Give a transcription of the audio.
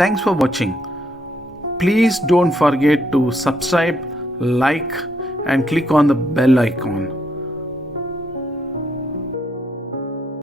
Thanks for watching. Please don't forget to subscribe, like, and click on the bell icon.